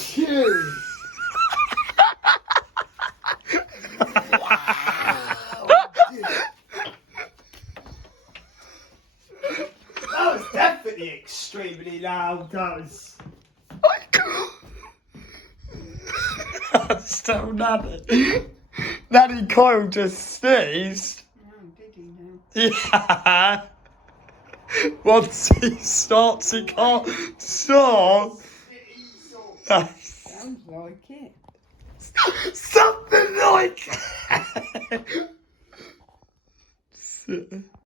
Cheers. That was definitely extremely loud. That was. Still Nanny. Nanny Coyle just sneezed. Oh, did he now? Yeah. Once he starts, he can't stop. Sounds like it. Something like that.